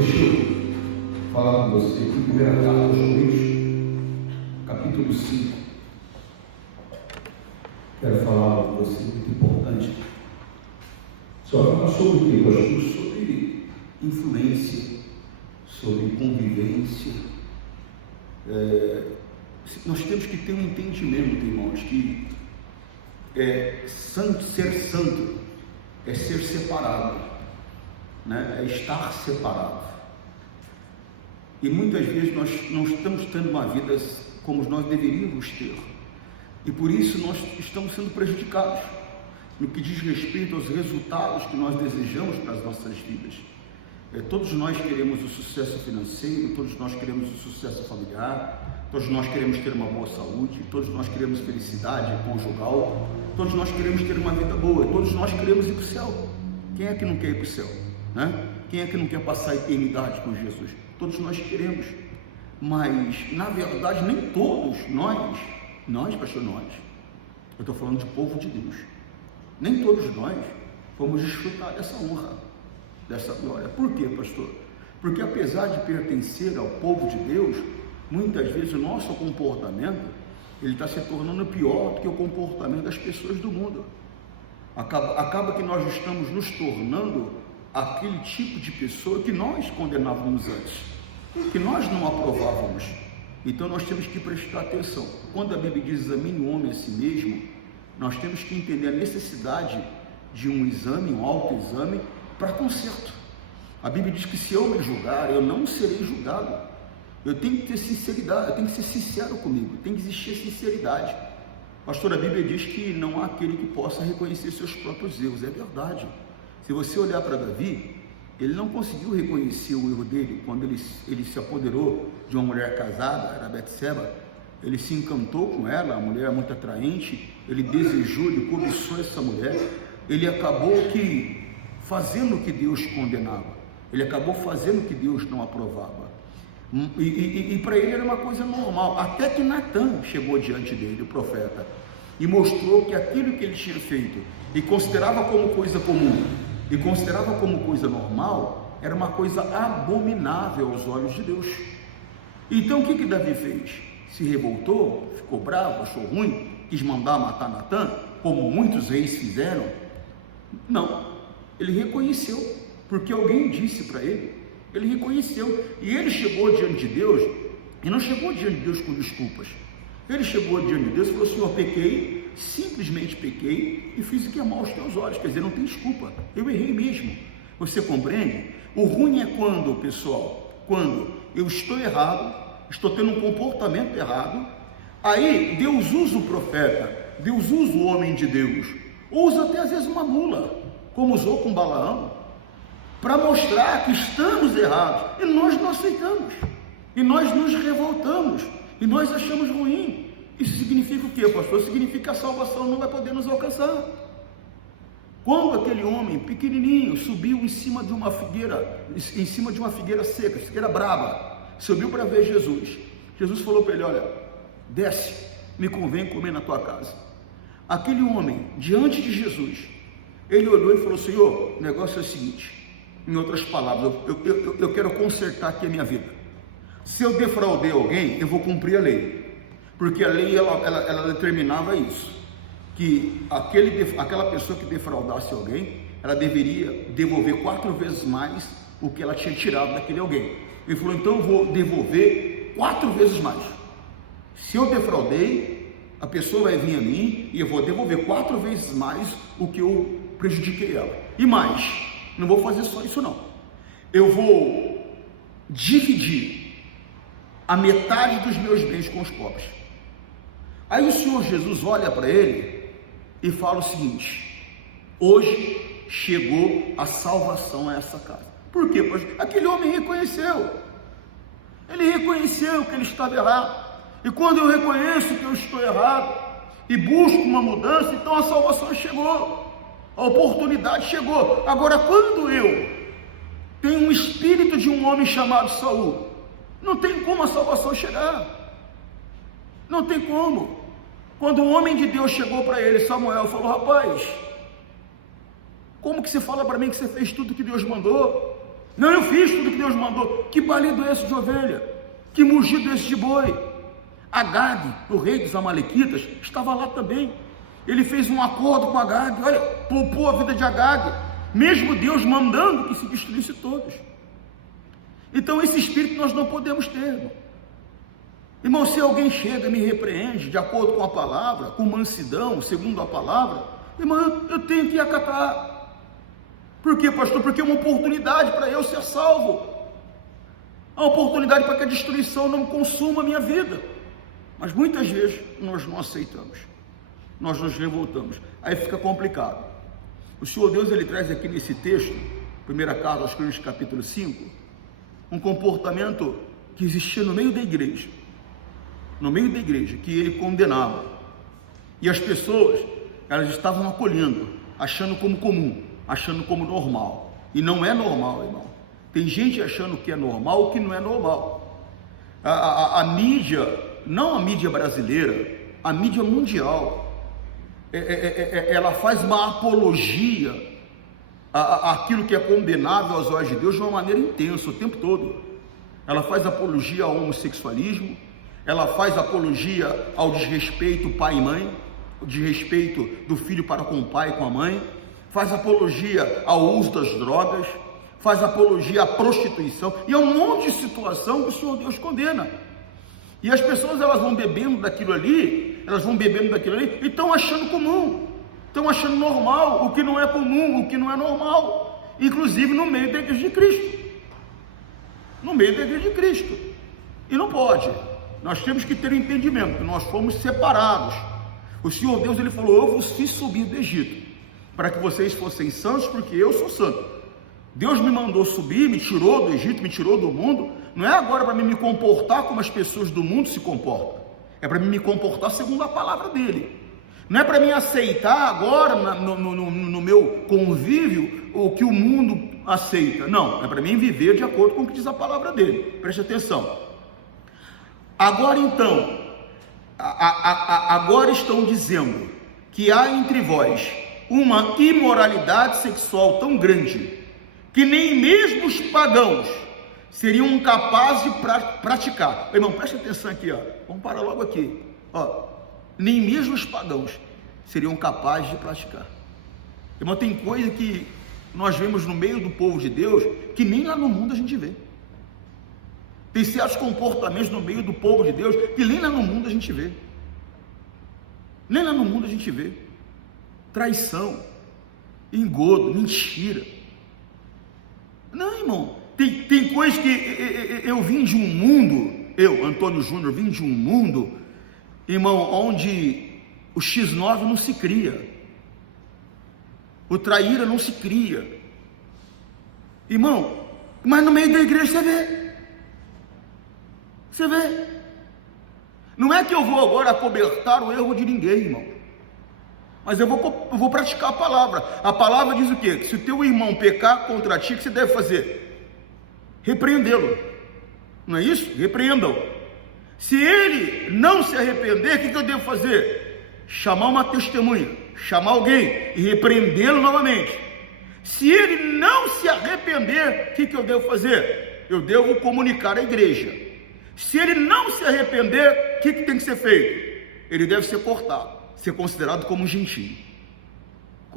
Deixa eu falar com você aqui, primeira carta aos Coríntios, capítulo 5. Quero falar com você, muito importante. Só falar sobre o que, pastor? Sobre influência, sobre convivência. Nós temos que ter um entendimento, irmãos, que ser santo é ser separado, né? É estar separado. E muitas vezes nós não estamos tendo uma vida como nós deveríamos ter, e por isso nós estamos sendo prejudicados no que diz respeito aos resultados que nós desejamos para as nossas vidas. Todos nós queremos o sucesso financeiro, todos nós queremos o sucesso familiar, todos nós queremos ter uma boa saúde, todos nós queremos felicidade conjugal, todos nós queremos ter uma vida boa, todos nós queremos ir para o céu. Quem é que não quer ir para o céu, né? Quem é que não quer passar a eternidade com Jesus? Todos nós queremos, mas na verdade nem todos nós, pastor, eu estou falando de povo de Deus, nem todos nós vamos desfrutar dessa honra, dessa glória. Por quê, pastor? Porque apesar de pertencer ao povo de Deus, muitas vezes o nosso comportamento, ele está se tornando pior do que o comportamento das pessoas do mundo. Acaba que nós estamos nos tornando aquele tipo de pessoa que nós condenávamos antes, que nós não aprovávamos. Então nós temos que prestar atenção. Quando a Bíblia diz examine o homem a si mesmo, nós temos que entender a necessidade de um exame, um autoexame para conserto. A Bíblia diz que se eu me julgar, eu não serei julgado. Eu tenho que ter sinceridade, eu tenho que ser sincero comigo, tem que existir sinceridade. Pastor, a Bíblia diz que não há aquele que possa reconhecer seus próprios erros. É verdade. Se você olhar para Davi, ele não conseguiu reconhecer o erro dele quando ele se apoderou de uma mulher casada, era Betseba. Ele se encantou com ela, a mulher é muito atraente, ele desejou, ele cobiçou essa mulher, ele acabou fazendo o que Deus condenava, ele acabou fazendo o que Deus não aprovava. E para ele era uma coisa normal, até que Natan chegou diante dele, o profeta, e mostrou que aquilo que ele tinha feito e considerava como coisa comum, e considerava como coisa normal, era uma coisa abominável aos olhos de Deus. Então o que Davi fez? Se revoltou, ficou bravo, achou ruim, quis mandar matar Natan, como muitos reis fizeram? Não, ele reconheceu, porque alguém disse para ele. Ele reconheceu, e ele chegou diante de Deus, e não chegou diante de Deus com desculpas. Ele chegou diante de Deus e falou: Senhor, pequei, simplesmente pequei, e fiz o que é mal aos teus olhos. Quer dizer, não tem desculpa, eu errei mesmo. Você compreende? O ruim é quando, pessoal, quando eu estou errado, estou tendo um comportamento errado, aí Deus usa o profeta, Deus usa o homem de Deus, usa até às vezes uma mula, como usou com Balaão, para mostrar que estamos errados, e nós não aceitamos, e nós nos revoltamos, e nós achamos ruim. Isso significa o quê, pastor? Significa que a salvação não vai poder nos alcançar. Quando aquele homem pequenininho subiu em cima de uma figueira seca, figueira brava, subiu para ver Jesus, Jesus falou para ele: olha, desce, me convém comer na tua casa. Aquele homem, diante de Jesus, ele olhou e falou: Senhor, o negócio é o seguinte, em outras palavras, eu quero consertar aqui a minha vida. Se eu defraudei alguém, eu vou cumprir a lei, porque a lei ela determinava isso, que aquela pessoa que defraudasse alguém, ela deveria devolver 4 vezes mais o que ela tinha tirado daquele alguém. Ele falou: então eu vou devolver 4 vezes mais. Se eu defraudei, a pessoa vai vir a mim e eu vou devolver 4 vezes mais o que eu prejudiquei ela. E mais, não vou fazer só isso não, eu vou dividir a metade dos meus bens com os pobres. Aí o Senhor Jesus olha para ele e fala o seguinte: hoje chegou a salvação a essa casa. Por quê? Pois aquele homem reconheceu, ele reconheceu que ele estava errado, e quando eu reconheço que eu estou errado e busco uma mudança, então a salvação chegou, a oportunidade chegou. Agora, quando eu tenho um espírito de um homem chamado Saul, não tem como a salvação chegar, não tem como. Quando o homem de Deus chegou para ele, Samuel, falou: rapaz, como que você fala para mim que você fez tudo que Deus mandou? Não, eu fiz tudo que Deus mandou. Que balido é esse de ovelha? Que mugido é esse de boi? Agag, o rei dos amalequitas, estava lá também. Ele fez um acordo com Agag, olha, poupou a vida de Agag, mesmo Deus mandando que se destruísse todos. Então esse espírito nós não podemos ter, irmão. Irmão, se alguém chega e me repreende de acordo com a palavra, com mansidão, segundo a palavra, irmão, eu tenho que acatar. Por quê, pastor? Porque é uma oportunidade para eu ser salvo. É uma oportunidade para que a destruição não consuma a minha vida. Mas muitas vezes nós não aceitamos. Nós nos revoltamos. Aí fica complicado. O Senhor Deus, ele traz aqui nesse texto, 1 Carta aos Coríntios, capítulo 5, um comportamento que existia no meio da igreja. No meio da igreja, que ele condenava. E as pessoas, elas estavam acolhendo, achando como comum, achando como normal. E não é normal, irmão. Tem gente achando que é normal, o que não é normal. A mídia, não a mídia brasileira, a mídia mundial, ela faz uma apologia àquilo que é condenável aos olhos de Deus de uma maneira intensa o tempo todo. Ela faz apologia ao homossexualismo, ela faz apologia ao desrespeito pai e mãe, o desrespeito do filho para com o pai e com a mãe, faz apologia ao uso das drogas, faz apologia à prostituição, e é um monte de situação que o Senhor Deus condena. E as pessoas, elas vão bebendo daquilo ali, e estão achando comum, estão achando normal, o que não é comum, o que não é normal, inclusive no meio da igreja de Cristo, e não pode. Nós temos que ter entendimento que nós fomos separados. O Senhor Deus, ele falou, eu vos fiz subir do Egito, para que vocês fossem santos, porque eu sou santo. Deus me mandou subir, me tirou do Egito, me tirou do mundo, não é agora para mim me comportar como as pessoas do mundo se comportam, é para mim me comportar segundo a palavra dele. Não é para mim aceitar agora no meu convívio o que o mundo aceita, não, é para mim viver de acordo com o que diz a palavra dele. Preste atenção. Agora então, agora estão dizendo que há entre vós uma imoralidade sexual tão grande, que nem mesmo os pagãos seriam capazes de praticar. Irmão, preste atenção aqui, ó. Vamos parar logo aqui. Ó, nem mesmo os pagãos seriam capazes de praticar. Irmão, tem coisa que nós vemos no meio do povo de Deus, que nem lá no mundo a gente vê. Tem certos comportamentos no meio do povo de Deus, que nem lá no mundo a gente vê. Nem lá no mundo a gente vê. Traição, engodo, mentira. Não, irmão, tem coisas que eu vim de um mundo, eu, Antônio Júnior, vim de um mundo, irmão, onde o X9 não se cria, o traíra não se cria, irmão, mas no meio da igreja você vê, não é que eu vou agora acobertar o erro de ninguém, irmão, mas eu vou praticar a palavra diz o quê? Que se o teu irmão pecar contra ti, o que você deve fazer? Repreendê-lo, não é isso? Repreendam. Se ele não se arrepender, o que eu devo fazer? Chamar uma testemunha, chamar alguém e repreendê-lo novamente. Se ele não se arrepender, o que eu devo fazer? Eu devo comunicar à igreja. Se ele não se arrepender, o que tem que ser feito? Ele deve ser cortado, ser considerado como um gentio,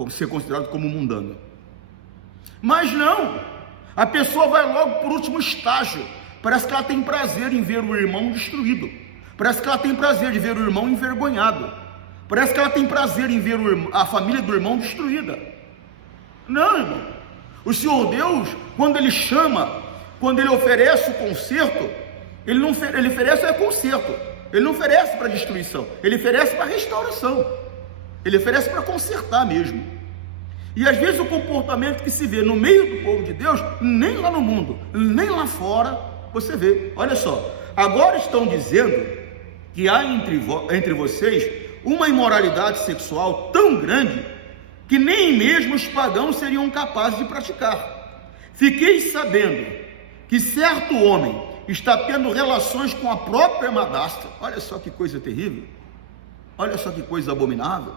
ser considerado como um mundano. Mas não, a pessoa vai logo por último estágio. Parece que ela tem prazer em ver o irmão destruído, parece que ela tem prazer de ver o irmão envergonhado, parece que ela tem prazer em ver a família do irmão destruída. Não, irmão, o Senhor Deus, quando ele chama, quando ele oferece o conserto, ele oferece conserto, ele não oferece para destruição, ele oferece para restauração, ele oferece para consertar mesmo. E às vezes o comportamento que se vê no meio do povo de Deus, nem lá no mundo, nem lá fora, você vê. Olha só, agora estão dizendo que há entre vocês uma imoralidade sexual tão grande, que nem mesmo os pagãos seriam capazes de praticar. Fiquei sabendo que certo homem está tendo relações com a própria madrasta. Olha só que coisa terrível, olha só que coisa abominável.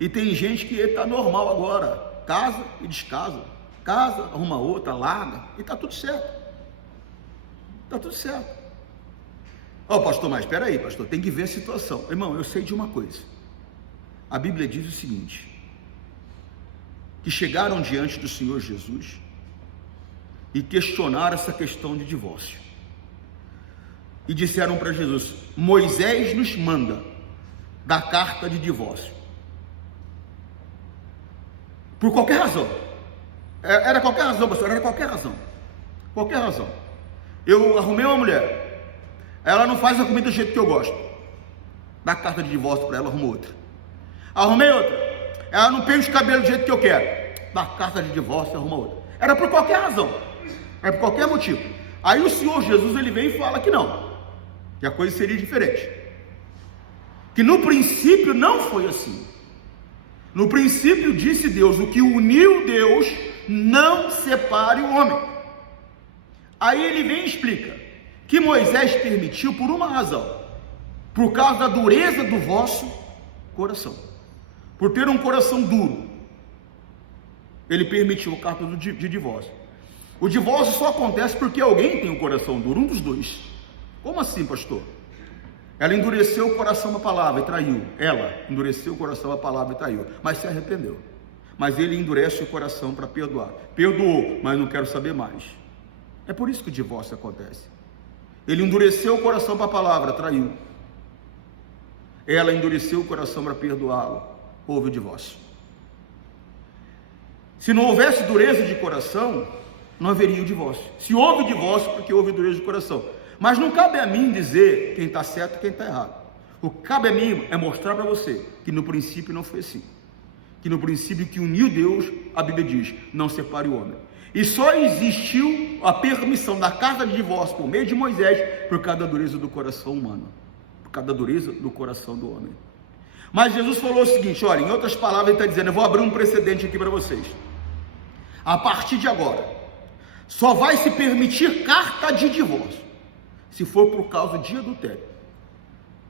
E tem gente que está normal agora, casa e descasa, casa, arruma outra, larga, e está tudo certo. Está tudo certo. Ó, pastor, mas espera aí, pastor, tem que ver a situação. Irmão, eu sei de uma coisa. A Bíblia diz o seguinte, que chegaram diante do Senhor Jesus e questionaram essa questão de divórcio. E disseram para Jesus: Moisés nos manda dar carta de divórcio. Por qualquer razão. Era qualquer razão, pastor, era qualquer razão. Qualquer razão. Eu arrumei uma mulher, ela não faz a comida do jeito que eu gosto. Dá carta de divórcio para ela, arruma outra. Arrumei outra, ela não pensa os cabelos do jeito que eu quero. Dá carta de divórcio, arruma outra. Era por qualquer razão. Era por qualquer motivo. Aí o Senhor Jesus, ele vem e fala que não, que a coisa seria diferente, que no princípio não foi assim. No princípio disse Deus: o que uniu Deus, não separe o homem. Aí ele vem e explica que Moisés permitiu por uma razão, por causa da dureza do vosso coração, por ter um coração duro. Ele permitiu a carta de divórcio. O divórcio só acontece porque alguém tem um coração duro, um dos dois. Como assim, pastor? Ela endureceu o coração à palavra e traiu. Ela endureceu o coração à palavra e traiu, mas se arrependeu. Mas ele endurece o coração para perdoar. Perdoou, mas não quero saber mais. É por isso que o divórcio acontece. Ele endureceu o coração para a palavra, traiu. Ela endureceu o coração para perdoá-lo. Houve o divórcio. Se não houvesse dureza de coração, não haveria o divórcio. Se houve o divórcio, porque houve dureza de coração. Mas não cabe a mim dizer quem está certo e quem está errado. O que cabe a mim é mostrar para você que no princípio não foi assim. Que no princípio que uniu Deus, a Bíblia diz: não separe o homem. E só existiu a permissão da carta de divórcio por meio de Moisés por causa da dureza do coração humano, por causa da dureza do coração do homem. Mas Jesus falou o seguinte, olha, em outras palavras ele está dizendo: eu vou abrir um precedente aqui para vocês. A partir de agora, só vai se permitir carta de divórcio se for por causa de adultério,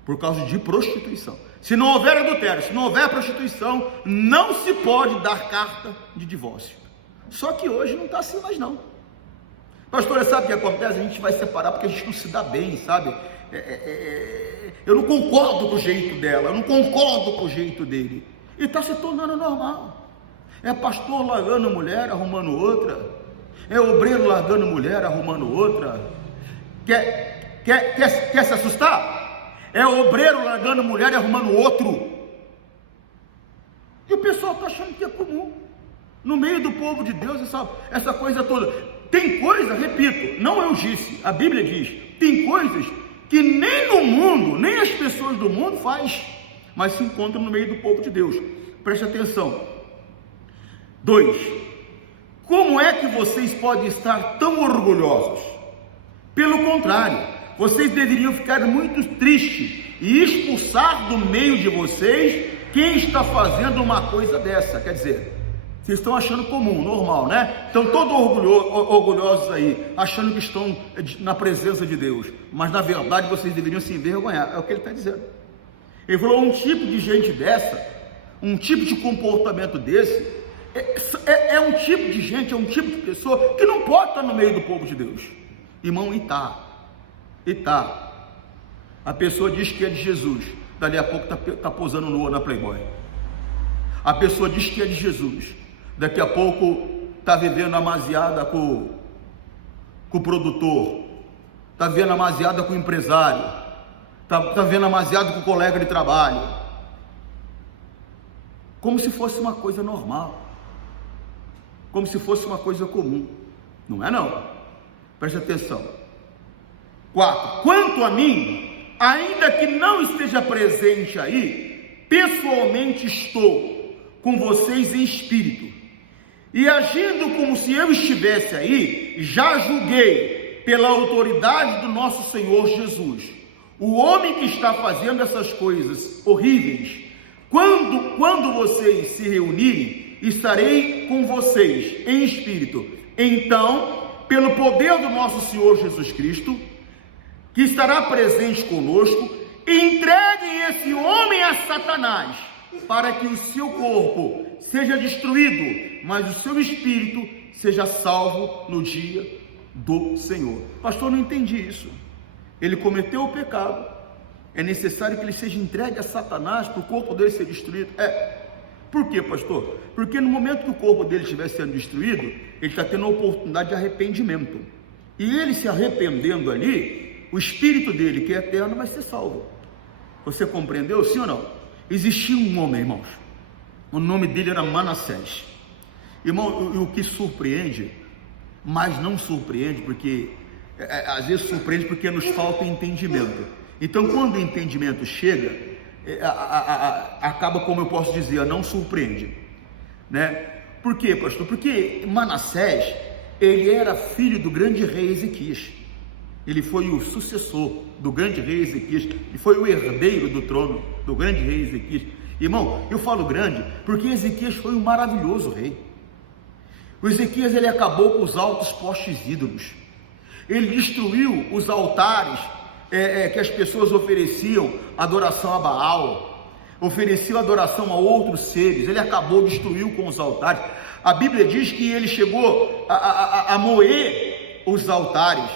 por causa de prostituição. Se não houver adultério, se não houver prostituição, não se pode dar carta de divórcio. Só que hoje não está assim mais não. Pastora, sabe o que acontece? A gente vai separar porque a gente não se dá bem, sabe? Eu não concordo com o jeito dela, eu não concordo com o jeito dele. E está se tornando normal. É pastor largando mulher, arrumando outra. É obreiro largando mulher, arrumando outra. Quer se assustar? É obreiro largando mulher e arrumando outro. E o pessoal está achando que é comum. No meio do povo de Deus, essa coisa toda. Tem coisa, repito, não eu disse, a Bíblia diz, tem coisas que nem no mundo, nem as pessoas do mundo faz, mas se encontram no meio do povo de Deus. Preste atenção. 2. Como é que vocês podem estar tão orgulhosos? Pelo contrário, vocês deveriam ficar muito tristes e expulsar do meio de vocês quem está fazendo uma coisa dessa. Quer dizer, vocês estão achando comum, normal, né? Estão todos orgulhosos aí, achando que estão na presença de Deus, mas na verdade vocês deveriam se envergonhar. É o que ele está dizendo. Ele falou: um tipo de gente dessa, um tipo de comportamento desse, é um tipo de gente, é um tipo de pessoa que não pode estar no meio do povo de Deus. Irmão, e tá. A pessoa diz que é de Jesus, dali a pouco está posando nua na Playboy. A pessoa diz que é de Jesus, daqui a pouco está vivendo amaziada com o produtor, está vivendo amaziada com o empresário, está vivendo amaziada com o colega de trabalho, como se fosse uma coisa normal, como se fosse uma coisa comum. Não é não. Preste atenção. 4. Quanto a mim, ainda que não esteja presente aí, pessoalmente estou com vocês em espírito, e agindo como se eu estivesse aí, já julguei pela autoridade do nosso Senhor Jesus, o homem que está fazendo essas coisas horríveis. Quando vocês se reunirem, estarei com vocês em espírito. Então, pelo poder do nosso Senhor Jesus Cristo, que estará presente conosco, entreguem esse homem a Satanás, para que o seu corpo seja destruído, mas o seu espírito seja salvo no dia do Senhor. Pastor, não entendi isso. Ele cometeu o pecado, é necessário que ele seja entregue a Satanás para o corpo dele ser destruído. Por quê, pastor? Porque no momento que o corpo dele estiver sendo destruído, ele está tendo a oportunidade de arrependimento. E ele se arrependendo ali, o espírito dele, que é eterno, vai ser salvo. Você compreendeu, sim ou não? Existia um homem, irmãos, o nome dele era Manassés. Irmão, o que surpreende, mas não surpreende, porque às vezes surpreende porque nos falta entendimento. Então, quando o entendimento chega, acaba, como eu posso dizer, não surpreende, né? Por quê, pastor? Porque Manassés, ele era filho do grande rei Ezequias. Ele foi o sucessor do grande rei Ezequias, e foi o herdeiro do trono do grande rei Ezequias. Irmão, eu falo grande porque Ezequias foi um maravilhoso rei. O Ezequias, ele acabou com os altos postes ídolos, ele destruiu os altares que as pessoas ofereciam adoração a Baal, ofereciam adoração a outros seres. Ele acabou, destruiu com os altares. A Bíblia diz que ele chegou a moer os altares.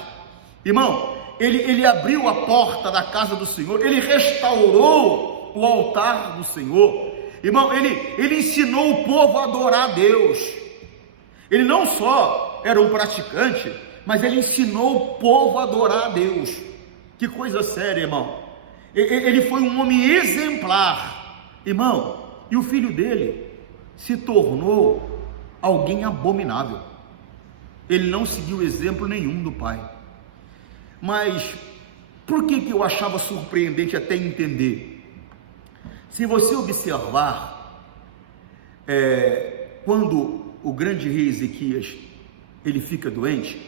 Irmão, ele abriu a porta da casa do Senhor, ele restaurou o altar do Senhor. Irmão, ele ensinou o povo a adorar a Deus. Ele não só era um praticante, mas ele ensinou o povo a adorar a Deus. Que coisa séria, irmão. Ele foi um homem exemplar, irmão, e o filho dele se tornou alguém abominável. Ele não seguiu exemplo nenhum do pai. Mas por que eu achava surpreendente até entender? Se você observar, quando o grande rei Ezequias, ele fica doente,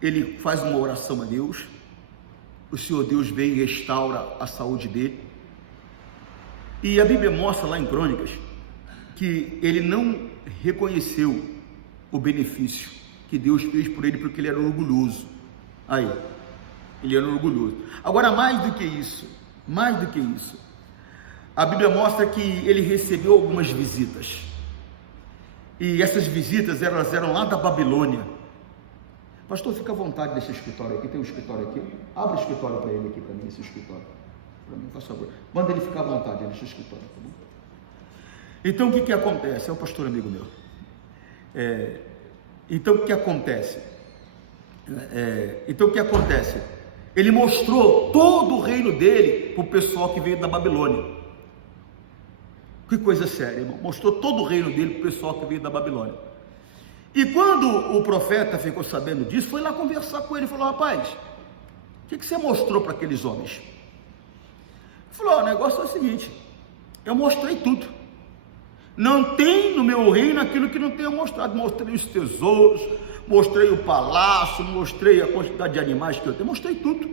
ele faz uma oração a Deus, o Senhor Deus vem e restaura a saúde dele, e a Bíblia mostra lá em Crônicas, que ele não reconheceu o benefício que Deus fez por ele, porque ele era orgulhoso. Ele era orgulhoso. Agora, mais do que isso, a Bíblia mostra que ele recebeu algumas visitas, e essas visitas eram lá da Babilônia. Pastor, fica à vontade desse escritório aqui, tem um escritório aqui, abre o escritório para ele aqui, para mim, esse escritório, para mim, por favor, manda ele ficar à vontade, deixa o escritório, tá bom? Então, o que acontece? É um pastor amigo meu. Então, o que acontece? Ele mostrou todo o reino dele para o pessoal que veio da Babilônia. Que coisa séria, irmão. Mostrou todo o reino dele para o pessoal que veio da Babilônia. E quando o profeta ficou sabendo disso, foi lá conversar com ele e falou: rapaz, o que você mostrou para aqueles homens? Ele falou: o negócio é o seguinte, eu mostrei tudo. Não tem no meu reino aquilo que não tenha mostrado. Mostrei os tesouros, mostrei o palácio, mostrei a quantidade de animais que eu tenho, mostrei tudo.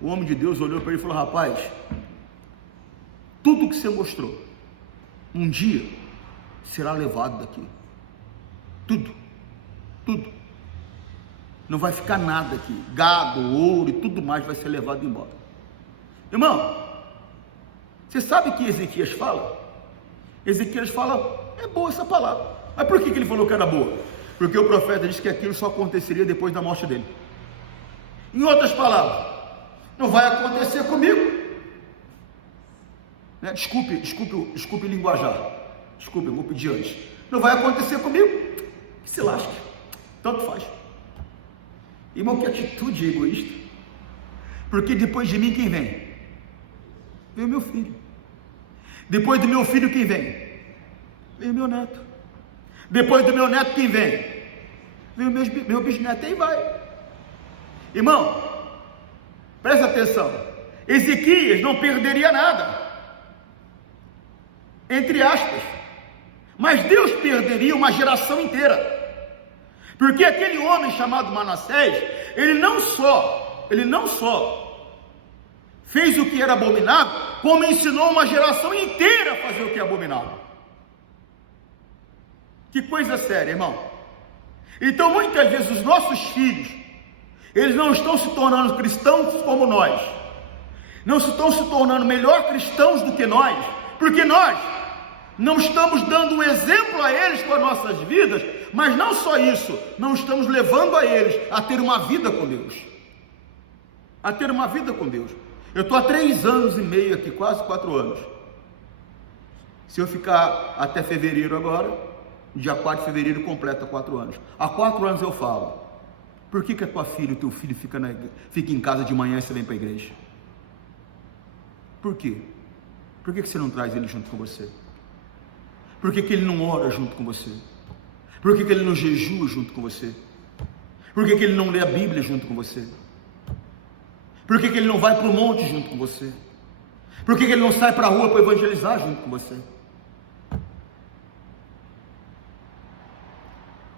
O homem de Deus olhou para ele e falou: rapaz, tudo que você mostrou, um dia será levado daqui. Tudo. Não vai ficar nada aqui. Gado, ouro e tudo mais vai ser levado embora. Irmão, você sabe o que Ezequias fala? Ezequias fala: é boa essa palavra. Mas por que ele falou que era boa? Porque o profeta disse que aquilo só aconteceria depois da morte dele. Em outras palavras, não vai acontecer comigo. Desculpe o linguajar. Desculpe, eu vou pedir antes. Não vai acontecer comigo. Que se lasque. Tanto faz. Irmão, que atitude egoísta. Porque depois de mim quem vem? Vem o meu filho. Depois do meu filho quem vem? Vem o meu neto. Depois do meu neto quem vem? Vem o meu bisneto. Aí vai. Irmão, presta atenção. Ezequias não perderia nada, entre aspas, mas Deus perderia uma geração inteira. Porque aquele homem chamado Manassés, ele não só fez o que era abominável, como ensinou uma geração inteira a fazer o que é abominável. Que coisa séria, irmão. Então, muitas vezes os nossos filhos, eles não estão se tornando cristãos como nós, não estão se tornando melhor cristãos do que nós, porque nós Não estamos dando um exemplo a eles com as nossas vidas, mas não só isso, não estamos levando a eles a ter uma vida com Deus. A ter uma vida com Deus. Eu estou há 3 anos e meio aqui, quase 4 anos. Se eu ficar até fevereiro agora, dia 4 de fevereiro completa 4 anos. Há 4 anos eu falo, por que a tua filha, o teu filho fica em casa de manhã e você vem para a igreja? Por quê? Por que você não traz ele junto com você? Por que ele não ora junto com você? Por que ele não jejua junto com você? Por que ele não lê a Bíblia junto com você? Por que ele não vai para o monte junto com você? Por que ele não sai para a rua para evangelizar junto com você?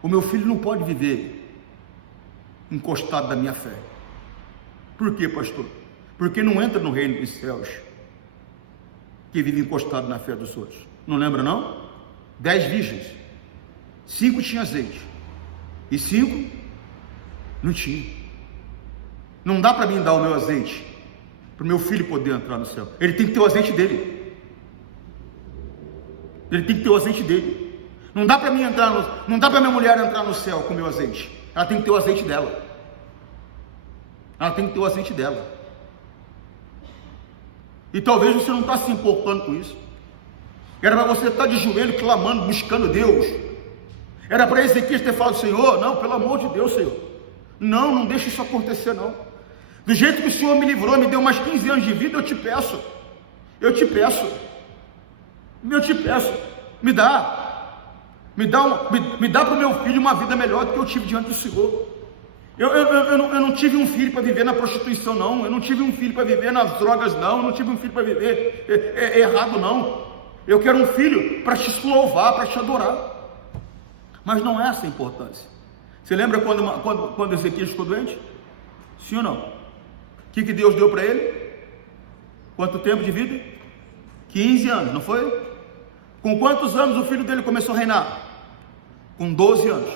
O meu filho não pode viver encostado da minha fé. Por quê, pastor? Porque não entra no reino dos céus que vive encostado na fé dos outros. Não lembra não? 10 virgens, 5 tinham azeite e 5 não tinha. Não dá para mim dar o meu azeite para o meu filho poder entrar no céu. Ele tem que ter o azeite dele. Ele tem que ter o azeite dele. Não dá para mim não dá para minha mulher entrar no céu com o meu azeite. Ela tem que ter o azeite dela. Ela tem que ter o azeite dela. E talvez você não está se importando com isso. Era para você estar de joelho, clamando, buscando Deus. Era para Ezequias ter falado, Senhor, não, pelo amor de Deus, Senhor. Não deixe isso acontecer, não. Do jeito que o Senhor me livrou, me deu mais 15 anos de vida, eu te peço, me dá para o meu filho uma vida melhor do que eu tive diante do Senhor. Eu não tive um filho para viver na prostituição, não. Eu não tive um filho para viver nas drogas, não. Eu não tive um filho para viver errado, não. Eu quero um filho para te louvar, para te adorar. Mas não é essa a importância. Você lembra quando Ezequias ficou doente? Sim ou não? O que Deus deu para ele? Quanto tempo de vida? 15 anos, não foi? Com quantos anos o filho dele começou a reinar? Com 12 anos,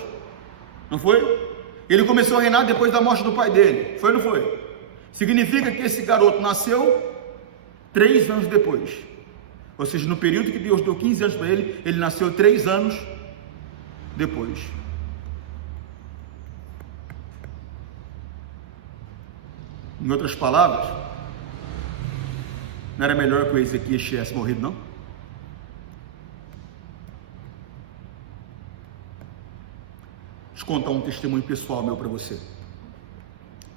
não foi? Ele começou a reinar depois da morte do pai dele, foi ou não foi? Significa que esse garoto nasceu 3 anos depois. Ou seja, no período que Deus deu 15 anos para ele, ele nasceu 3 anos depois. Em outras palavras, não era melhor que o Ezequias tivesse morrido, não? Deixa eu contar um testemunho pessoal meu para você.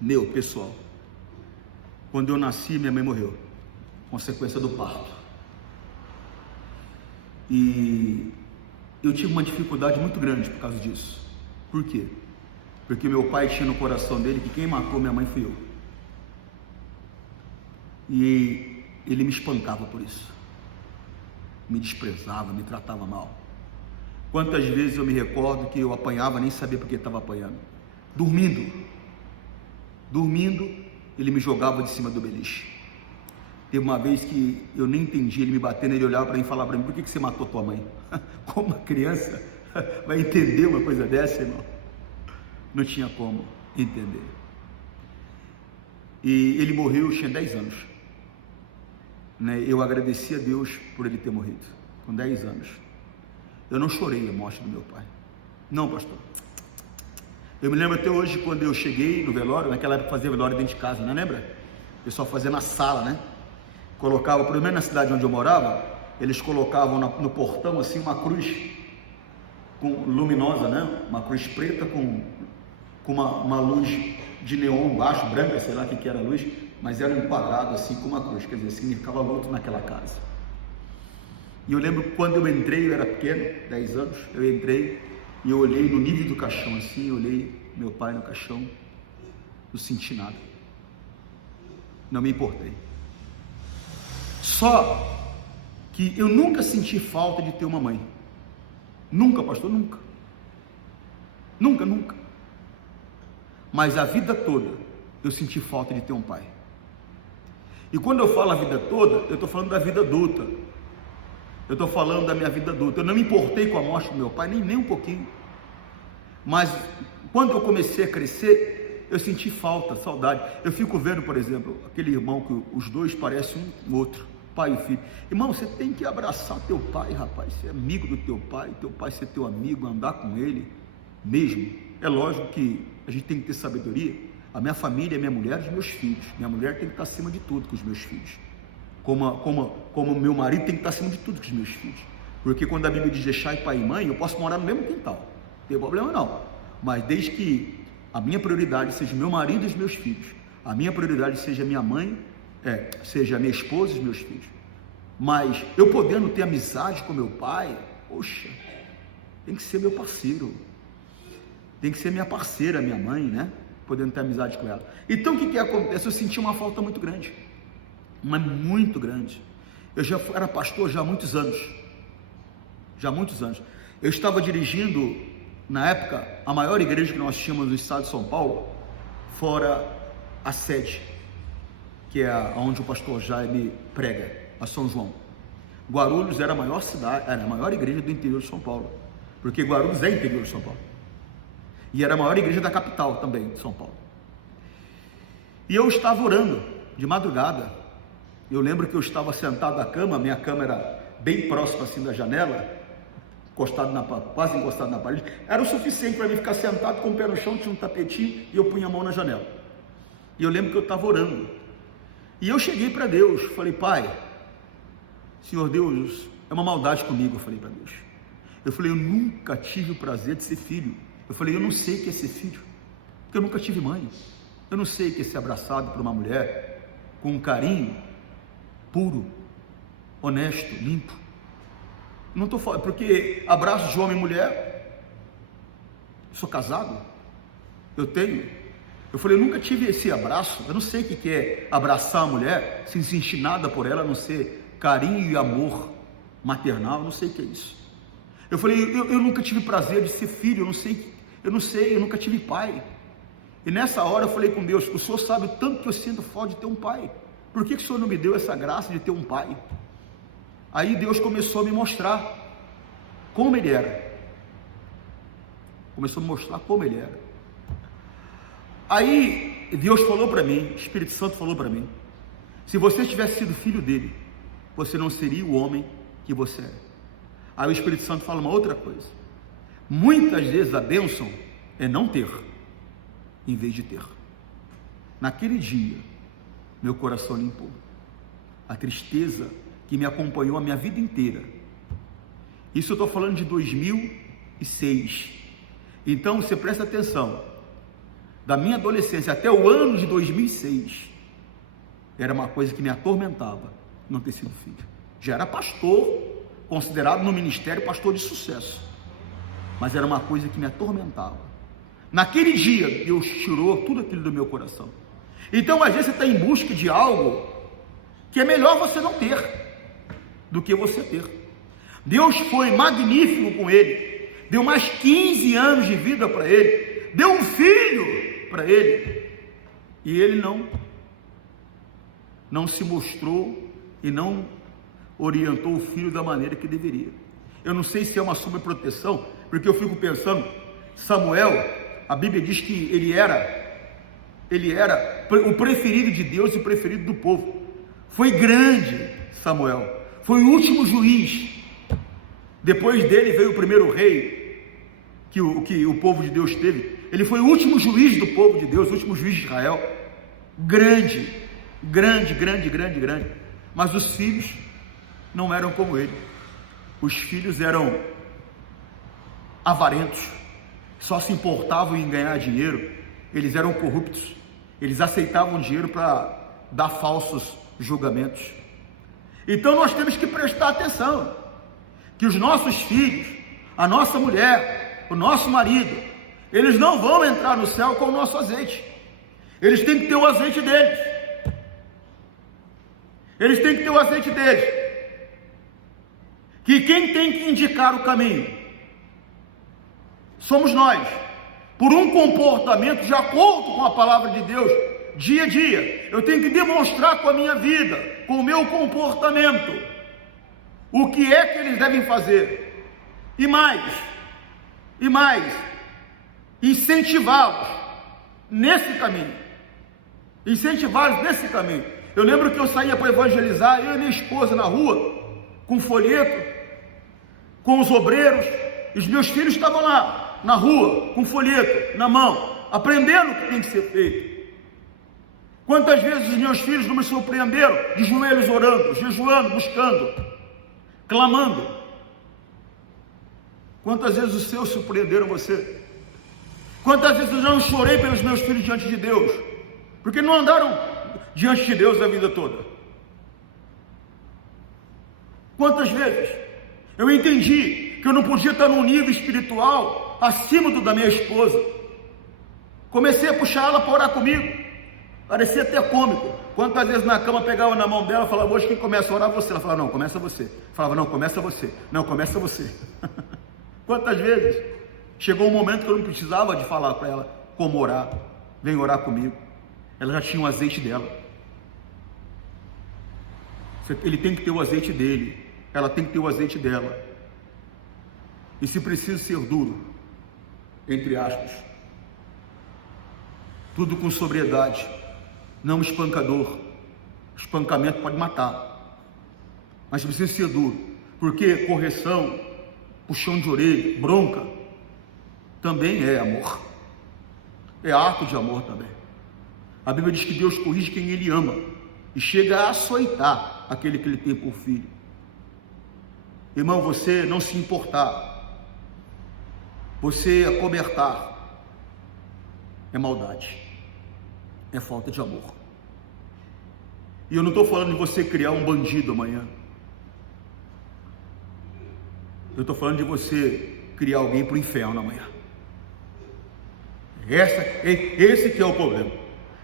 Meu, pessoal. Quando eu nasci, minha mãe morreu. Consequência do parto. E eu tive uma dificuldade muito grande por causa disso. Por quê? Porque meu pai tinha no coração dele que quem matou minha mãe fui eu. E ele me espancava por isso. Me desprezava, me tratava mal. Quantas vezes eu me recordo que eu apanhava, nem sabia por que estava apanhando. Dormindo, ele me jogava de cima do beliche. Teve uma vez que eu nem entendi, ele me batendo, ele olhava para mim e falava para mim, por que você matou tua mãe? Como uma criança vai entender uma coisa dessa, irmão? Não tinha como entender. E ele morreu, eu tinha 10 anos. Eu agradeci a Deus por ele ter morrido, com 10 anos. Eu não chorei a morte do meu pai. Não, pastor. Eu me lembro até hoje, quando eu cheguei no velório, naquela época fazia velório dentro de casa, não lembra? O pessoal fazia na sala, né? Colocava, pelo menos na cidade onde eu morava, eles colocavam no portão assim uma cruz luminosa, né? Uma cruz preta com uma luz de neon baixo, branca, sei lá o que era a luz, mas era um quadrado assim com uma cruz, quer dizer, significava luto naquela casa. E eu lembro quando eu entrei, eu era pequeno, 10 anos, eu entrei e eu olhei no nível do caixão assim, eu olhei meu pai no caixão, não senti nada, não me importei. Só que eu nunca senti falta de ter uma mãe. Nunca, pastor, nunca. Nunca. Mas a vida toda eu senti falta de ter um pai. E quando eu falo a vida toda, eu estou falando da vida adulta. Eu estou falando da minha vida adulta. Eu não me importei com a morte do meu pai, nem um pouquinho. Mas quando eu comecei a crescer, eu senti falta, saudade. Eu fico vendo, por exemplo, aquele irmão que os dois parecem um outro. pai e o filho. Irmão, você tem que abraçar teu pai, rapaz, ser amigo do teu pai ser teu amigo, andar com ele mesmo. É lógico que a gente tem que ter sabedoria. A minha família, a minha mulher, os meus filhos. Minha mulher tem que estar acima de tudo com os meus filhos. Como meu marido tem que estar acima de tudo com os meus filhos. Porque quando a Bíblia diz deixai pai e mãe, eu posso morar no mesmo quintal. Não tem problema não. Mas desde que a minha prioridade seja meu marido e os meus filhos, a minha prioridade seja minha mãe, seja minha esposa e os meus filhos. Mas eu podendo ter amizade com meu pai, poxa, tem que ser meu parceiro. Tem que ser minha parceira, minha mãe, né? Podendo ter amizade com ela. Então o que acontece? Eu senti uma falta muito grande. Mas muito grande. Eu já era pastor já há muitos anos. Eu estava dirigindo, na época, a maior igreja que nós tínhamos no estado de São Paulo, fora a sede, que é onde o pastor Jaime prega, a São João. Guarulhos era a maior cidade, era a maior igreja do interior de São Paulo, porque Guarulhos é interior de São Paulo. E era a maior igreja da capital também, de São Paulo. E eu estava orando, de madrugada. Eu lembro que eu estava sentado na cama, minha cama era bem próxima assim da janela, quase encostado na parede. Era o suficiente para mim ficar sentado com o pé no chão, tinha um tapetinho e eu punha a mão na janela. E eu lembro que eu estava orando. E eu cheguei para Deus, falei, Pai, Senhor Deus, é uma maldade comigo, eu falei para Deus. Eu falei, eu nunca tive o prazer de ser filho. Eu falei, eu não sei o que é ser filho, porque eu nunca tive mãe. Eu não sei o que é ser abraçado por uma mulher com um carinho puro, honesto, limpo. Não estou falando, porque abraço de homem e mulher, sou casado, eu falei, eu nunca tive esse abraço, eu não sei o que é abraçar a mulher, sem se sentir nada por ela, a não ser carinho e amor maternal, eu não sei o que é isso. Eu falei, eu nunca tive prazer de ser filho, eu nunca tive pai. E nessa hora eu falei com Deus, o Senhor sabe o tanto que eu sinto falta de ter um pai, por que o Senhor não me deu essa graça de ter um pai? Aí Deus começou a me mostrar como ele era. Aí Deus falou para mim, o Espírito Santo falou para mim, se você tivesse sido filho dele, você não seria o homem que você é. Aí o Espírito Santo fala uma outra coisa, muitas vezes a bênção é não ter, em vez de ter. Naquele dia, meu coração limpou, a tristeza que me acompanhou a minha vida inteira. Isso eu estou falando de 2006. Então você presta atenção, da minha adolescência até o ano de 2006, era uma coisa que me atormentava, não ter sido filho. Já era pastor, considerado no ministério pastor de sucesso, mas era uma coisa que me atormentava. Naquele dia, Deus tirou tudo aquilo do meu coração. Então às vezes você está em busca de algo que é melhor você não ter do que você ter. Deus foi magnífico com ele, deu mais 15 anos de vida para ele, deu um filho para ele, e ele não se mostrou e não orientou o filho da maneira que deveria. Eu não sei se é uma sobreproteção, porque eu fico pensando, Samuel, a Bíblia diz que ele era o preferido de Deus e o preferido do povo. Foi grande Samuel, foi o último juiz. Depois dele veio o primeiro rei que o povo de Deus teve. Ele foi o último juiz do povo de Deus, o último juiz de Israel. Grande. Mas os filhos não eram como ele. Os filhos eram avarentos, só se importavam em ganhar dinheiro. Eles eram corruptos, eles aceitavam dinheiro para dar falsos julgamentos. Então nós temos que prestar atenção, que os nossos filhos, a nossa mulher, o nosso marido, eles não vão entrar no céu com o nosso azeite. Eles têm que ter o azeite deles. Que quem tem que indicar o caminho somos nós, por um comportamento de acordo com a palavra de Deus, dia a dia. Eu tenho que demonstrar com a minha vida, com o meu comportamento, o que é que eles devem fazer, e mais, incentivá-los nesse caminho, Eu lembro que eu saía para evangelizar, eu e minha esposa na rua, com folheto, com os obreiros, e os meus filhos estavam lá, na rua, com folheto, na mão, aprendendo o que tem que ser feito. Quantas vezes os meus filhos não me surpreenderam, de joelhos orando, jejuando, buscando, clamando? Quantas vezes os seus surpreenderam você? Quantas vezes eu não chorei pelos meus filhos diante de Deus? Porque não andaram diante de Deus a vida toda. Quantas vezes eu entendi que eu não podia estar num nível espiritual acima do da minha esposa. Comecei a puxar ela para orar comigo. Parecia até cômico. Quantas vezes na cama pegava na mão dela e falava, hoje quem começa a orar você? Ela falava, não, começa você. Eu falava, não, começa você. Não, começa você. Quantas vezes chegou um momento que eu não precisava de falar para ela como orar. Vem orar comigo. Ela já tinha o azeite dela. Ele tem que ter o azeite dele. Ela tem que ter o azeite dela. E se precisa ser duro, entre aspas, tudo com sobriedade, não espancador. Espancamento pode matar, mas precisa ser duro, porque correção, puxão de orelha, bronca, também é amor, é ato de amor também. A Bíblia diz que Deus corrige quem Ele ama, e chega a açoitar aquele que Ele tem por filho. Irmão, você não se importar, você acobertar, é maldade, é falta de amor. E eu não estou falando de você criar um bandido amanhã. Eu estou falando de você criar alguém para o inferno amanhã. Esse que é o problema.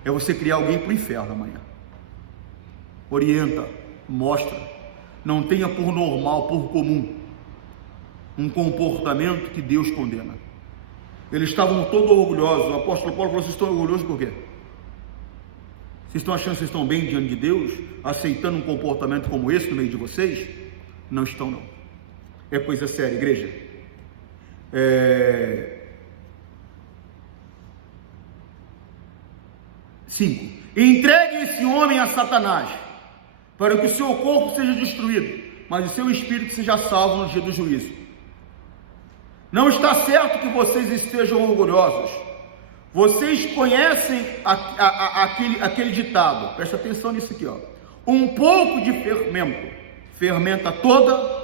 É você criar alguém para o inferno amanhã. Orienta, mostra. Não tenha por normal, por comum, um comportamento que Deus condena. Eles estavam todos orgulhosos. O apóstolo Paulo falou, vocês estão orgulhosos por quê? Vocês estão achando que vocês estão bem diante de Deus, aceitando um comportamento como esse no meio de vocês? Não estão, não. É coisa séria, igreja. 5. Entregue esse homem a Satanás, para que o seu corpo seja destruído, mas o seu espírito seja salvo no dia do juízo. Não está certo que vocês estejam orgulhosos. Vocês conhecem aquele ditado, presta atenção nisso aqui, ó. Um pouco de fermento fermenta toda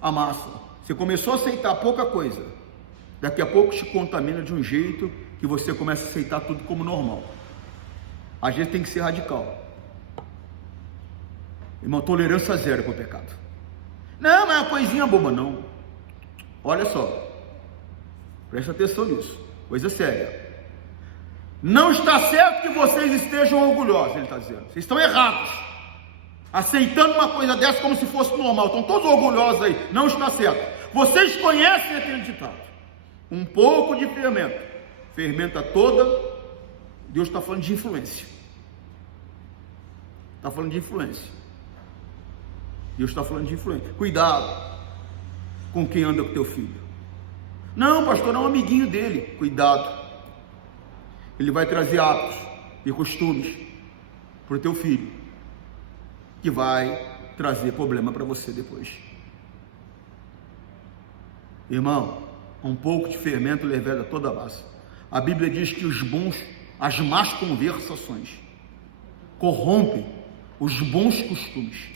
a massa. Você começou a aceitar pouca coisa, daqui a pouco te contamina de um jeito que você começa a aceitar tudo como normal. Às vezes tem que ser radical. Irmão, tolerância zero para o pecado. Não, mas é uma coisinha boba, não. Olha só, presta atenção nisso, coisa séria. Não está certo que vocês estejam orgulhosos, ele está dizendo. Vocês estão errados, aceitando uma coisa dessa como se fosse normal. Estão todos orgulhosos aí. Não está certo. Vocês conhecem aquele ditado. Um pouco de fermento fermenta toda. Deus está falando de influência. Está falando de influência. Deus está falando de influência. Cuidado com quem anda com teu filho. Não, pastor, é um amiguinho dele. Cuidado. Ele vai trazer hábitos e costumes para o teu filho, que vai trazer problema para você depois. Irmão, um pouco de fermento leveda toda a massa. A Bíblia diz que as más conversações corrompem os bons costumes.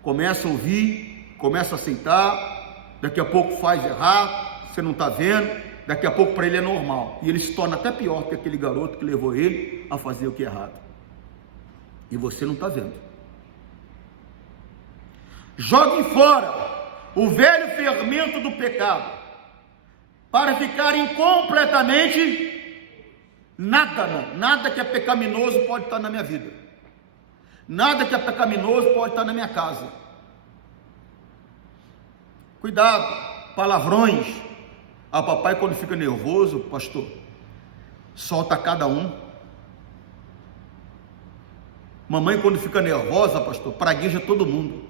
Começa a ouvir, começa a aceitar, daqui a pouco faz errado, você não está vendo, daqui a pouco para ele é normal, e ele se torna até pior que aquele garoto que levou ele a fazer o que é errado, e você não está vendo. Joguem fora o velho fermento do pecado, para ficarem completamente nada que é pecaminoso pode estar na minha vida, nada que é pecaminoso pode estar na minha casa. Cuidado, palavrões. Ah, papai quando fica nervoso, pastor, solta cada um. Mamãe quando fica nervosa, pastor, pragueja todo mundo.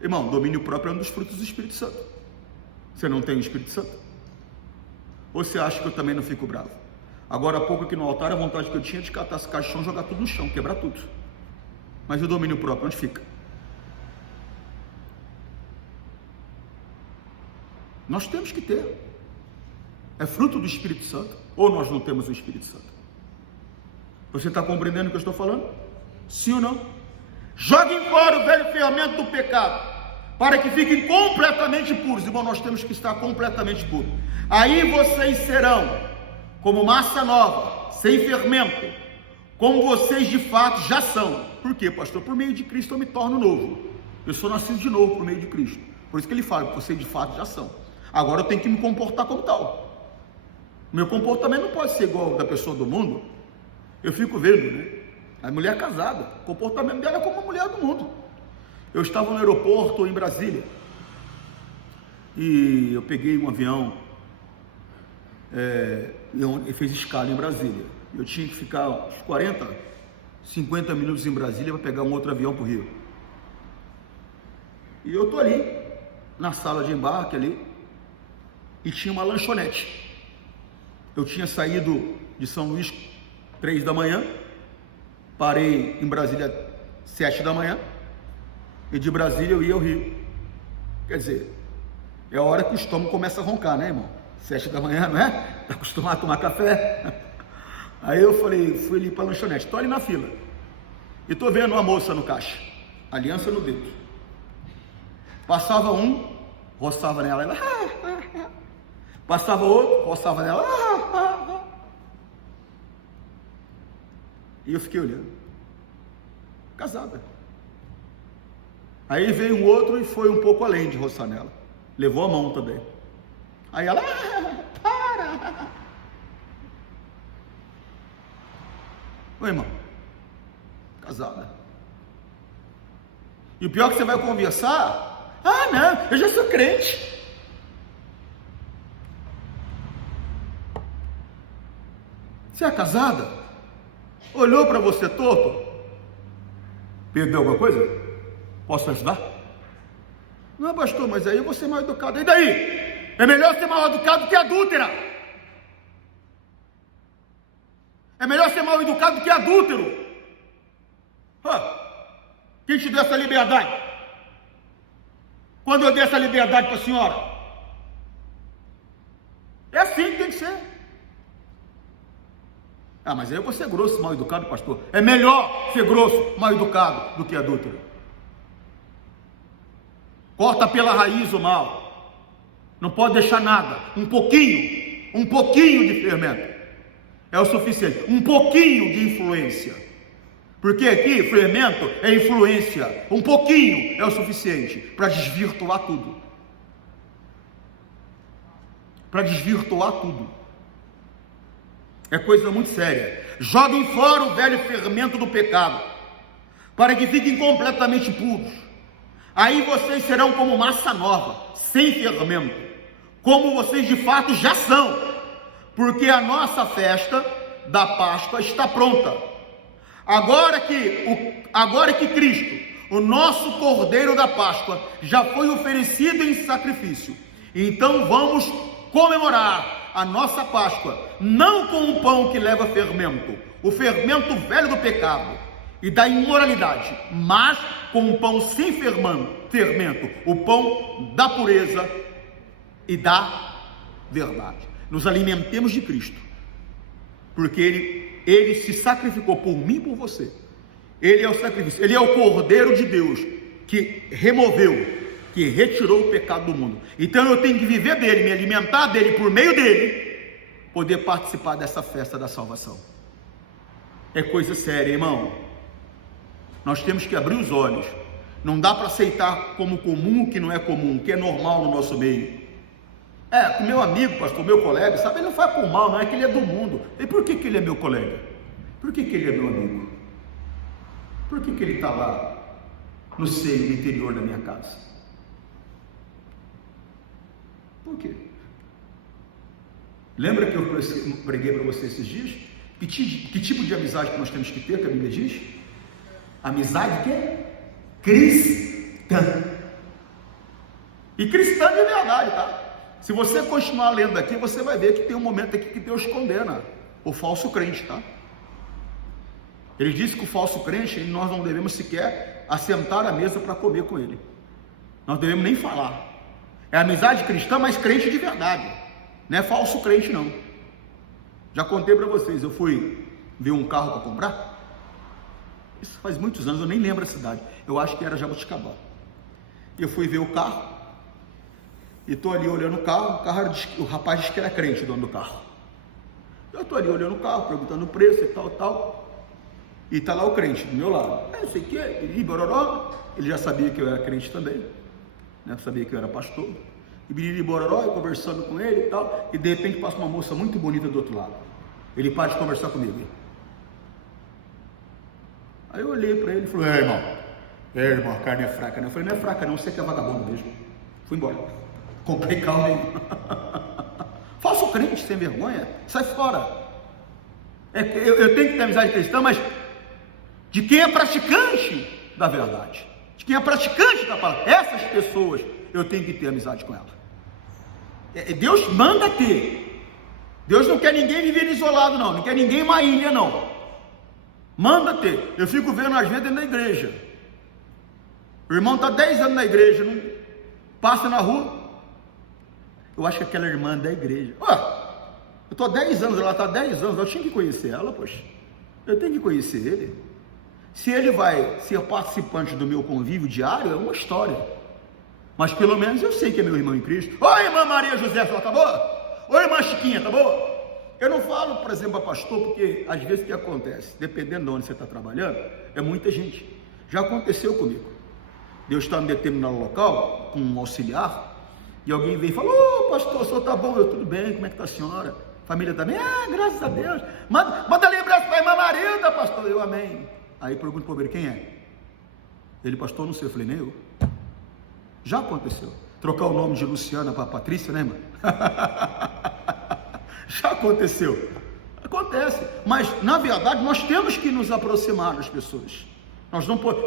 Irmão, domínio próprio é um dos frutos do Espírito Santo. Você não tem o Espírito Santo? Ou você acha que eu também não fico bravo? Agora há pouco aqui no altar, a vontade que eu tinha de catar esse caixão, jogar tudo no chão, quebrar tudo. Mas o domínio próprio, onde fica? Nós temos que ter. É fruto do Espírito Santo. Ou nós não temos o Espírito Santo? Você está compreendendo o que eu estou falando? Sim ou não? Joguem fora o velho fermento do pecado, para que fiquem completamente puros. Irmão, nós temos que estar completamente puros. Aí vocês serão como massa nova, sem fermento, como vocês de fato já são. Por quê, pastor? Por meio de Cristo eu me torno novo. Eu sou nascido de novo por meio de Cristo. Por isso que ele fala que vocês de fato já são. Agora eu tenho que me comportar como tal. Meu comportamento não pode ser igual ao da pessoa do mundo. Eu fico vendo, né? A mulher casada, o comportamento dela é como a mulher do mundo. Eu estava no aeroporto em Brasília e eu peguei um avião e fez escala em Brasília. Eu tinha que ficar uns 40, 50 minutos em Brasília para pegar um outro avião para o Rio. E eu estou ali, na sala de embarque ali, e tinha uma lanchonete. Eu tinha saído de São Luís 3 da manhã, parei em Brasília 7 da manhã, e de Brasília eu ia ao Rio. Quer dizer, é a hora que o estômago começa a roncar, né, irmão? 7 da manhã, não é? Está acostumado a tomar café? Aí eu falei, fui ali para a lanchonete, estou ali na fila, e estou vendo uma moça no caixa, aliança no dedo. Passava um, roçava nela, ela... Passava outro, roçava nela... E eu fiquei olhando. Casada. Aí veio um outro e foi um pouco além de roçar nela. Levou a mão também. Aí ela... para! Oi, irmão. Casada. E o pior é que você vai conversar... não, eu já sou crente. Você é casada? Olhou para você torto? Perdeu alguma coisa? Posso ajudar? Não, pastor, mas aí eu vou ser mal educado. E daí? É melhor ser mal educado que adúltera. É melhor ser mal educado que adúltero. Quem te deu essa liberdade? Quando eu dei essa liberdade para a senhora? É assim que tem que ser. Mas aí eu vou ser grosso, mal educado, pastor. É melhor ser grosso, mal educado, do que adúltero. Corta pela raiz o mal. Não pode deixar nada. Um pouquinho de fermento é o suficiente. Um pouquinho de influência. Porque aqui, fermento é influência. Um pouquinho é o suficiente para desvirtuar tudo. Para desvirtuar tudo. É coisa muito séria. Joguem fora o velho fermento do pecado, para que fiquem completamente puros. Aí vocês serão como massa nova, sem fermento, como vocês de fato já são, porque a nossa festa da Páscoa está pronta. Agora que Cristo, o nosso Cordeiro da Páscoa, já foi oferecido em sacrifício, então vamos comemorar a nossa Páscoa, não com o pão que leva fermento, o fermento velho do pecado e da imoralidade, mas com um pão sem fermento, o pão da pureza e da verdade. Nos alimentemos de Cristo, porque Ele se sacrificou por mim e por você. Ele é o sacrifício, Ele é o Cordeiro de Deus, que retirou o pecado do mundo. Então eu tenho que viver dele, me alimentar dele, por meio dele, poder participar dessa festa da salvação. É coisa séria, irmão. Nós temos que abrir os olhos. Não dá para aceitar como comum o que não é comum, o que é normal no nosso meio. O meu amigo, pastor, meu colega, sabe, ele não faz por mal, não é que ele é do mundo. E por que ele é meu colega? Por que ele é meu amigo? Por que ele está lá no seio, no interior da minha casa? Por quê? Lembra que eu preguei para você esses dias? Que tipo de amizade que nós temos que ter, que a Bíblia diz? Amizade que é cristã. E cristã de verdade, tá? Se você continuar lendo aqui, você vai ver que tem um momento aqui que Deus condena o falso crente, tá? Ele disse que o falso crente, nós não devemos sequer assentar à mesa para comer com ele. Nós devemos nem falar. É amizade cristã, mas crente de verdade. Não é falso crente, não. Já contei para vocês, eu fui ver um carro para comprar. Isso faz muitos anos, eu nem lembro a cidade. Eu acho que era Jabuticabá. E eu fui ver o carro. E estou ali olhando o carro o rapaz disse que era crente, o dono do carro. Eu estou ali olhando o carro, perguntando o preço e tal. E está lá o crente do meu lado. Eu sei que ele já sabia que eu era crente também, né? Sabia que eu era pastor. E biriri bororó, eu conversando com ele e tal. E de repente passa uma moça muito bonita do outro lado. Ele para de conversar comigo. Aí eu olhei para ele e falei: irmão, a carne é fraca, né? Eu falei: não é fraca não, você que é vagabundo mesmo. Fui embora. Comprei carro aí. Falso crente, sem vergonha, sai fora. Eu tenho que ter amizade cristã, mas de quem é praticante da verdade, de quem é praticante da palavra, essas pessoas eu tenho que ter amizade com elas. Deus manda ter. Deus não quer ninguém viver isolado, não quer ninguém uma ilha, não. Manda ter. Eu fico vendo às vezes dentro da igreja. O irmão está 10 anos na igreja, não passa na rua. Eu acho que aquela irmã da igreja. Eu estou há 10 anos, ela está há 10 anos, eu tinha que conhecer ela, poxa. Eu tenho que conhecer ele. Se ele vai ser participante do meu convívio diário, é uma história. Mas pelo menos eu sei que é meu irmão em Cristo. Oi, irmã Maria José, tá boa? Oi, irmã Chiquinha, tá boa? Eu não falo, por exemplo, a pastor, porque às vezes o que acontece, dependendo de onde você está trabalhando, é muita gente. Já aconteceu comigo. Deus está em determinado local, com um auxiliar, e alguém vem e fala: ô pastor, o senhor tá bom? Tudo bem, como é que está a senhora? Família também? Graças a Deus. Manda lembrança para a irmã Marida, pastor. Eu, amém. Aí pergunto para ele: quem é? Ele: pastor, não sei. Eu falei: nem eu. Já aconteceu. Trocar o nome de Luciana para Patrícia, né, irmã? Já aconteceu. Acontece. Mas, na verdade, nós temos que nos aproximar das pessoas.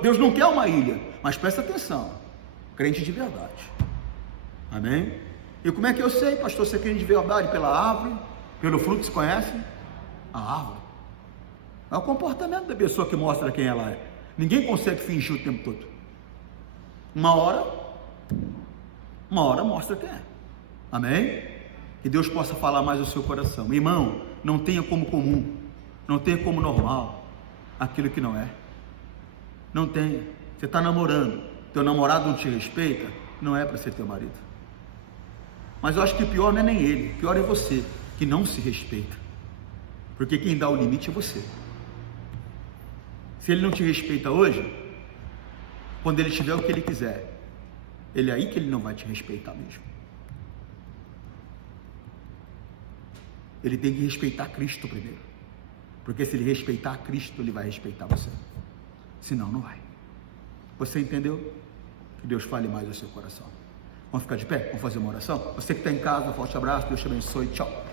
Deus não quer uma ilha, mas presta atenção. Crente de verdade. Amém? E como é que eu sei, pastor, se é crente de verdade? Pela árvore, pelo fruto, se conhece? A árvore. É o comportamento da pessoa que mostra quem ela é. Ninguém consegue fingir o tempo todo. Uma hora mostra quem é. Amém? Que Deus possa falar mais ao seu coração. Irmão, não tenha como comum, não tenha como normal aquilo que não é. Não tenha. Você está namorando, teu namorado não te respeita, não é para ser teu marido. Mas eu acho que o pior não é nem ele, o pior é você, que não se respeita. Porque quem dá o limite é você. Se ele não te respeita hoje, quando ele tiver o que ele quiser, ele é aí que ele não vai te respeitar mesmo. Ele tem que respeitar Cristo primeiro. Porque se ele respeitar Cristo, ele vai respeitar você. Senão, não vai. Você entendeu? Que Deus fale mais ao seu coração. Vamos ficar de pé? Vamos fazer uma oração? Você que está em casa, um forte abraço, Deus te abençoe, tchau.